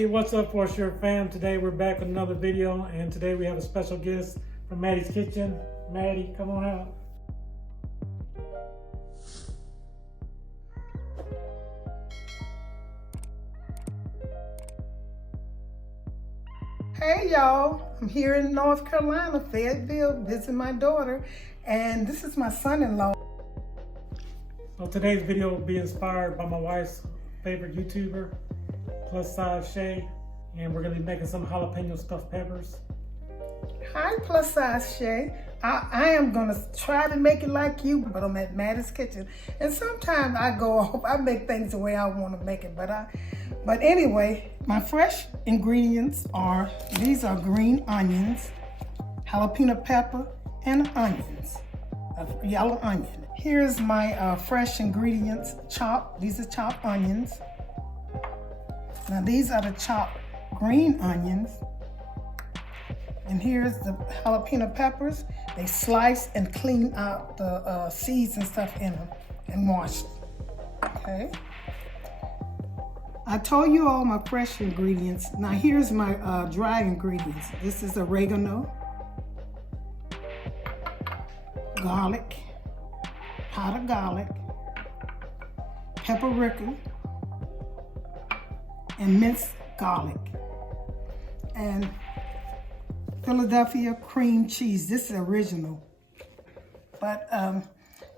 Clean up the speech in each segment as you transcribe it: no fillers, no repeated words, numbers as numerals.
Hey, what's up, For Sure fam? Today we're back with another video, and today we have a special guest from Mattie's Kitchen. Mattie, come on out. Hey y'all, I'm here in North Carolina, Fayetteville, visiting my daughter, and this is my son-in-law. So today's video will be inspired by my wife's favorite YouTuber, Plus Size Shay, and we're gonna be making some jalapeno stuffed peppers. Hi, Plus Size Shay. I am gonna try to make it like you, but I'm at Mattie's Kitchen, and sometimes I go off. I make things the way I want to make it, but anyway, my fresh ingredients are these are green onions, jalapeno pepper, and onions, a yellow onion. Here's my fresh ingredients chopped. These are chopped onions. Now these are the chopped green onions. And here's the jalapeno peppers. They slice and clean out the seeds and stuff in them and wash them. Okay. I told you all my fresh ingredients. Now here's my dry ingredients. This is oregano, garlic, powdered garlic, paprika, and minced garlic, and Philadelphia cream cheese. This is original, but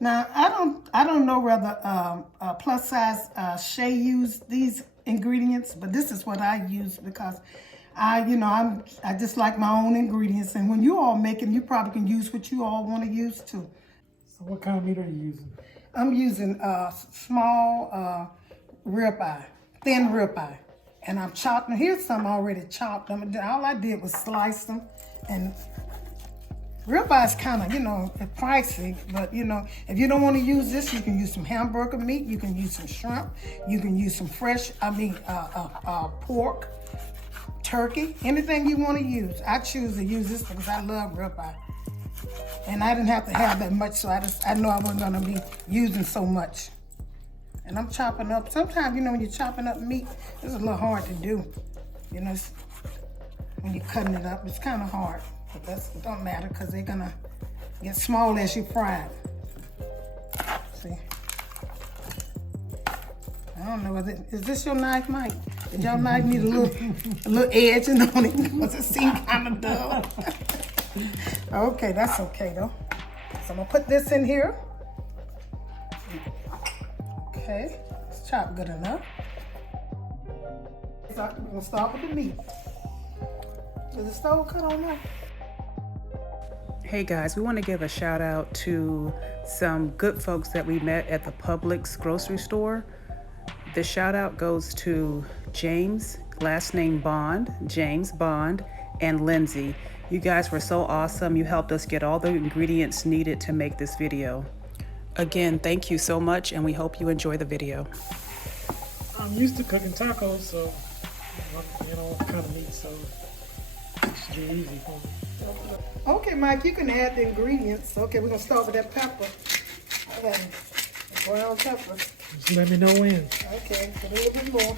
now I don't know whether Plus Size Shay used these ingredients, but this is what I use because I just like my own ingredients, and when you all make them, you probably can use what you all want to use too. So what kind of meat are you using? I'm using small ribeye, thin ribeye. And I'm chopping. Here's some already chopped. All I did was slice them. And ribeye is kind of, pricey. But, if you don't want to use this, you can use some hamburger meat. You can use some shrimp. You can use some fresh, pork, turkey, anything you want to use. I choose to use this because I love ribeye. And I didn't have to have that much, so I know I wasn't going to be using so much. And I'm chopping up. Sometimes, when you're chopping up meat, it's a little hard to do. When you're cutting it up, it's kind of hard. But it don't matter because they're going to get small as you fry it. See? I don't know. Is this your knife, Mike? Did your knife need a little edge on it because it seemed kind of dull? Okay, that's okay, though. So I'm going to put this in here. Okay, it's chopped good enough. We're gonna start with the meat. Is the stove cut on now? Hey guys, we want to give a shout out to some good folks that we met at the Publix grocery store. The shout out goes to James, last name Bond, James Bond, and Lindsay. You guys were so awesome. You helped us get all the ingredients needed to make this video. Again, thank you so much, and we hope you enjoy the video. I'm used to cooking tacos, so kind of meat, so it should be easy for me. Okay, Mike, you can add the ingredients. Okay, we're gonna start with that pepper. Brown pepper. Just let me know when. Okay, put a little bit more.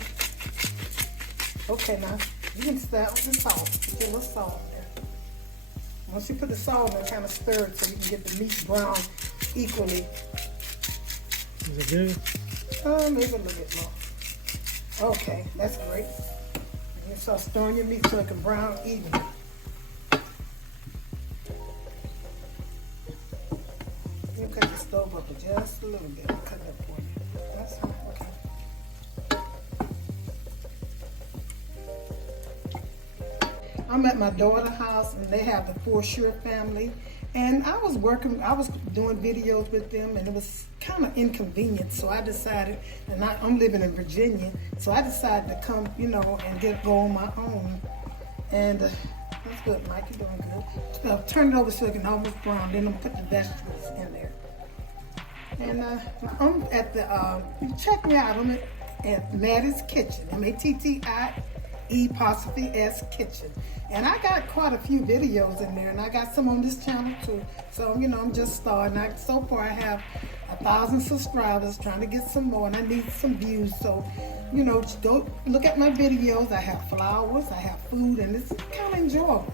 Okay, now you can start with the salt. Put a little salt there. Once you put the salt in, kind of stir it so you can get the meat brown equally. Is it good? Maybe a little bit more. Okay, that's great. And you start stirring your meat so it can brown evenly. You cut the stove up just a little bit. I'll cut that for you. That's fine. Okay. I'm at my daughter's house, and they have the For Sure family. And I was doing videos with them, and it was kind of inconvenient. So I decided, and I'm living in Virginia, so I decided to come, and go on my own. And that's good, Mike, you're doing good. Turn it over so it can almost brown, then I'm putting the vegetables in there. And I'm at check me out, I'm at Mattie's Kitchen, MATTIE''S Kitchen. And I got quite a few videos in there, and I got some on this channel too. So, I'm just starting. So far I have 1,000 subscribers, trying to get some more, and I need some views. So, you know, go look at my videos. I have flowers, I have food, and it's kind of enjoyable.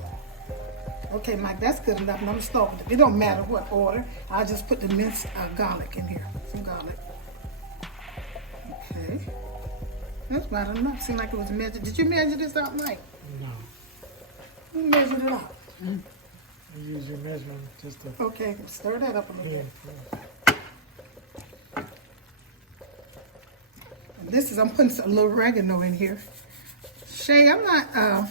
Okay, Mike, that's good enough. And I'm gonna start with it. It don't matter what order. I'll just put the minced garlic in here. Some garlic. Okay. That's about enough. Seemed like it was measured. Did you measure this out, Mike? No. You measured it out. You use your measurement just to. Okay, stir that up a little bit. This is, I'm putting a little oregano in here. Shay, I'm not,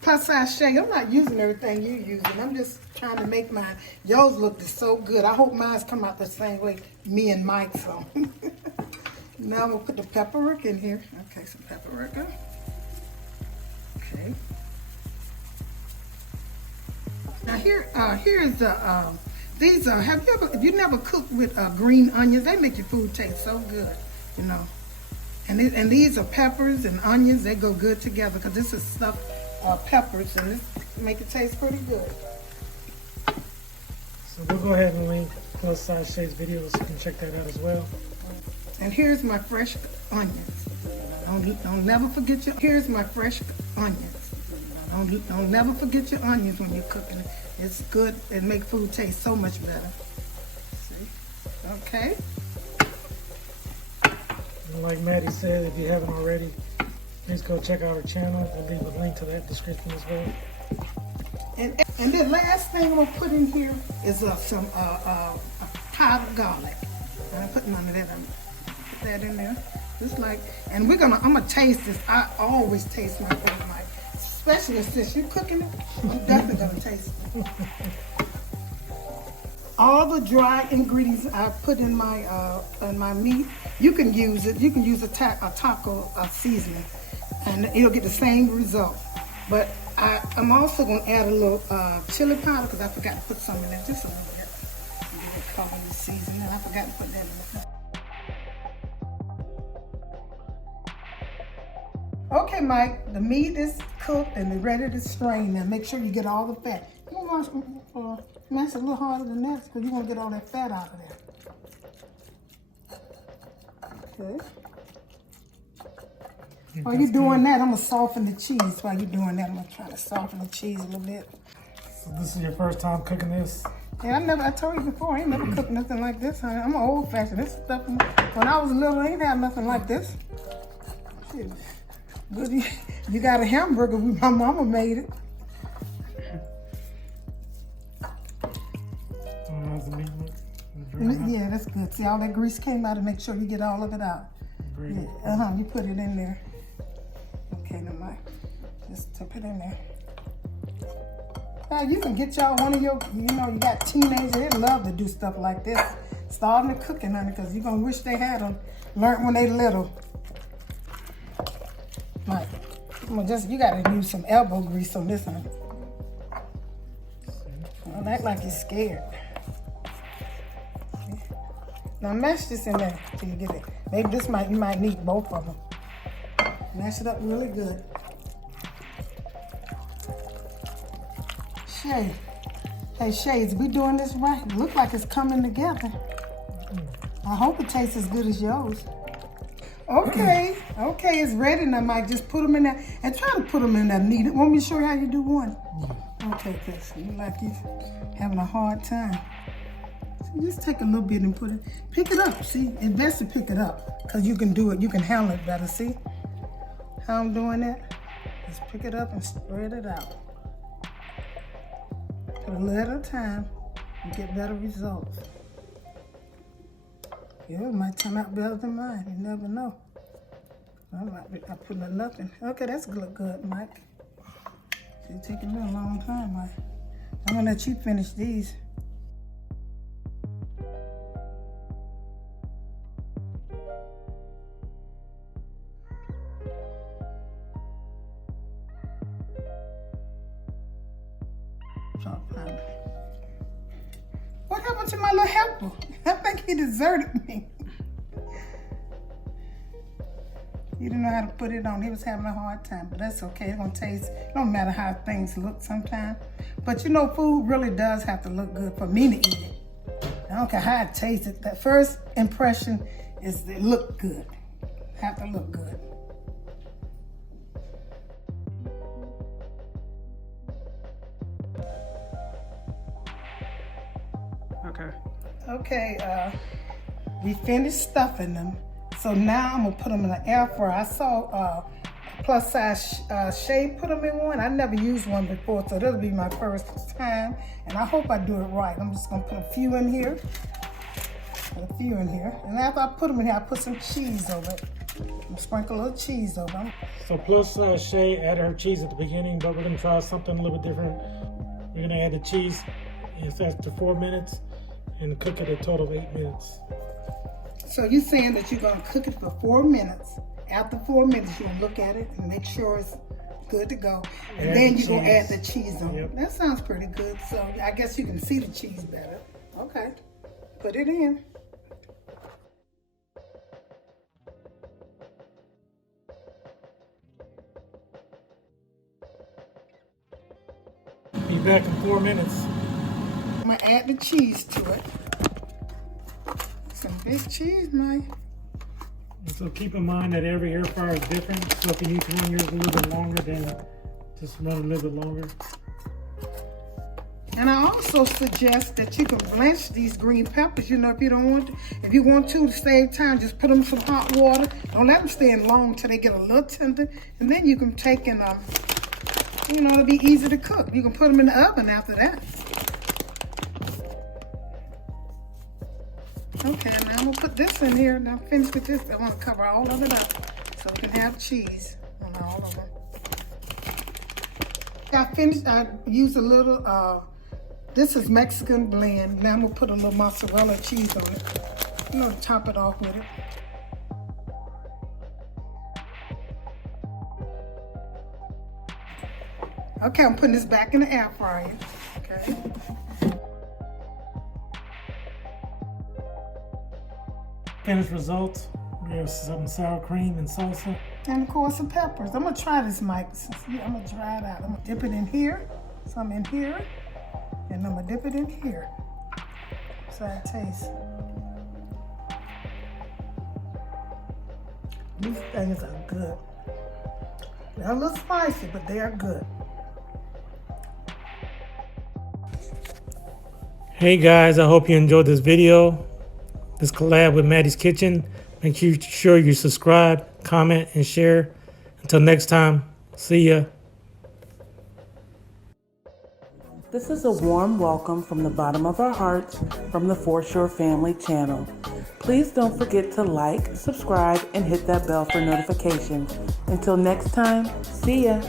plus size Shay, I'm not using everything you're using. I'm just trying to make mine. Yours look so good. I hope mine's come out the same way me and Mike's. So. Now I'm gonna put the paprika in here. Okay, some paprika. Okay. Now here's the, these are, if you never cooked with green onions, they make your food taste so good, you know. And these are peppers and onions, they go good together because this is stuffed peppers and this make it taste pretty good. So we'll go ahead and link Plus Size Shay's videos so you can check that out as well. And here's my fresh onions. Don't never forget your, here's my fresh onions. Don't never forget your onions when you're cooking it. It's good, it make food taste so much better. See? Okay. And like Mattie said, if you haven't already, please go check out our channel. We'll leave a link to that description as well. And the last thing I'm gonna put in here is some powdered garlic. I'm putting none of that in. Put that in there. Just like, and I'm gonna taste this. I always taste my food, Mike. Especially since you're cooking it, I'm definitely gonna taste it. All the dry ingredients I put in my meat, you can use it. You can use a taco seasoning, and it'll get the same result. But I'm also gonna add a little chili powder because I forgot to put some in there, just a little bit. Color and seasoning. I forgot to put that in there. Okay, Mike, the meat is cooked and ready to strain. Now make sure you get all the fat. You want to mash it a little harder than that because you want to get all that fat out of there. Okay. While you're doing that, I'm going to soften the cheese. While you're doing that, I'm going to try to soften the cheese a little bit. So this is your first time cooking this? Yeah, I told you before, I ain't never cooked nothing like this, honey. I'm old fashioned. This stuff, when I was little, I ain't had nothing like this. Shit. Good, you got a hamburger, my mama made it. How's the meat look? Yeah, that's good. See, all that grease came out, and make sure you get all of it out. Yeah, you put it in there. Okay, now, Mike, just tip it in there. Now, you can get y'all one of your, you got teenagers, they love to do stuff like this. Starting to cooking, honey, because you're going to wish they had them. Learned when they little. Mike, you got to use some elbow grease on this one. Don't act like you're scared. Now, mash this in there till you get it. Maybe you might need both of them. Mash it up really good. Shay. Hey, Shay, is we doing this right? It looks like it's coming together. I hope it tastes as good as yours. Okay, it's ready now, Mike. Just put them in there and try to put them in there neat. Want me to show you how you do one? Okay, because you look like you're having a hard time. So just take a little bit and pick it up, see? It's best to pick it up because you can do it, you can handle it better, see? How I'm doing that? Just pick it up and spread it out. Put a little at a time, you get better results. Yeah, it might turn out better than mine. You never know. I might be not putting nothing. Okay, that's good, Mike. It's taking me a long time, Mike. I'm gonna let you finish these. What happened to my little helper? I think he deserted me. He didn't know how to put it on. He was having a hard time, but that's okay. It's gonna taste, it don't matter how things look sometimes. But food really does have to look good for me to eat it. I don't care how it tastes. That first impression is it look good. Have to look good. Okay, we finished stuffing them. So now I'm gonna put them in the air fryer. I saw Plus Size Shay put them in one. I never used one before, so that'll be my first time. And I hope I do it right. I'm just gonna put a few in here. And after I put them in here, I put some cheese over it. Sprinkle a little cheese over them. So Plus Size Shay added her cheese at the beginning, but we're gonna try something a little bit different. We're gonna add the cheese. It's after 4 minutes and cook it a total of 8 minutes. So you're saying that you're gonna cook it for 4 minutes. After 4 minutes, you're gonna look at it and make sure it's good to go. And then you're gonna add the cheese on it. That sounds pretty good. So I guess you can see the cheese better. Okay, put it in. Be back in 4 minutes. I'm gonna add the cheese to it. Some big cheese, Mike. So keep in mind that every air fryer is different. So if you need to run yours a little bit longer, then just run a little bit longer. And I also suggest that you can blanch these green peppers. You know, if you don't want to, if you want to save time, just put them in some hot water. Don't let them stay in long till they get a little tender, and then you can take and you know, it'll be easy to cook. You can put them in the oven after that. Okay, now I'm gonna put this in here. Now I'm finished with this. I want to cover all of it up so we can have cheese on all of them. I finished. I used a little. This is Mexican blend. Now I'm gonna put a little mozzarella cheese on it. I'm gonna top it off with it. Okay, I'm putting this back in the air fryer. Okay. Finished results. We have some sour cream and salsa. And of course, some peppers. I'm gonna try this, Mike. I'm gonna try it out. I'm gonna dip it in here, some in here, and I'm gonna dip it in here. So it tastes. These things are good. They're a little spicy, but they are good. Hey guys, I hope you enjoyed this video. This collab with Mattie's Kitchen. Make sure you subscribe, comment, and share. Until next time, see ya. This is a warm welcome from the bottom of our hearts from the Foreshore Family channel. Please don't forget to like, subscribe, and hit that bell for notifications. Until next time, see ya.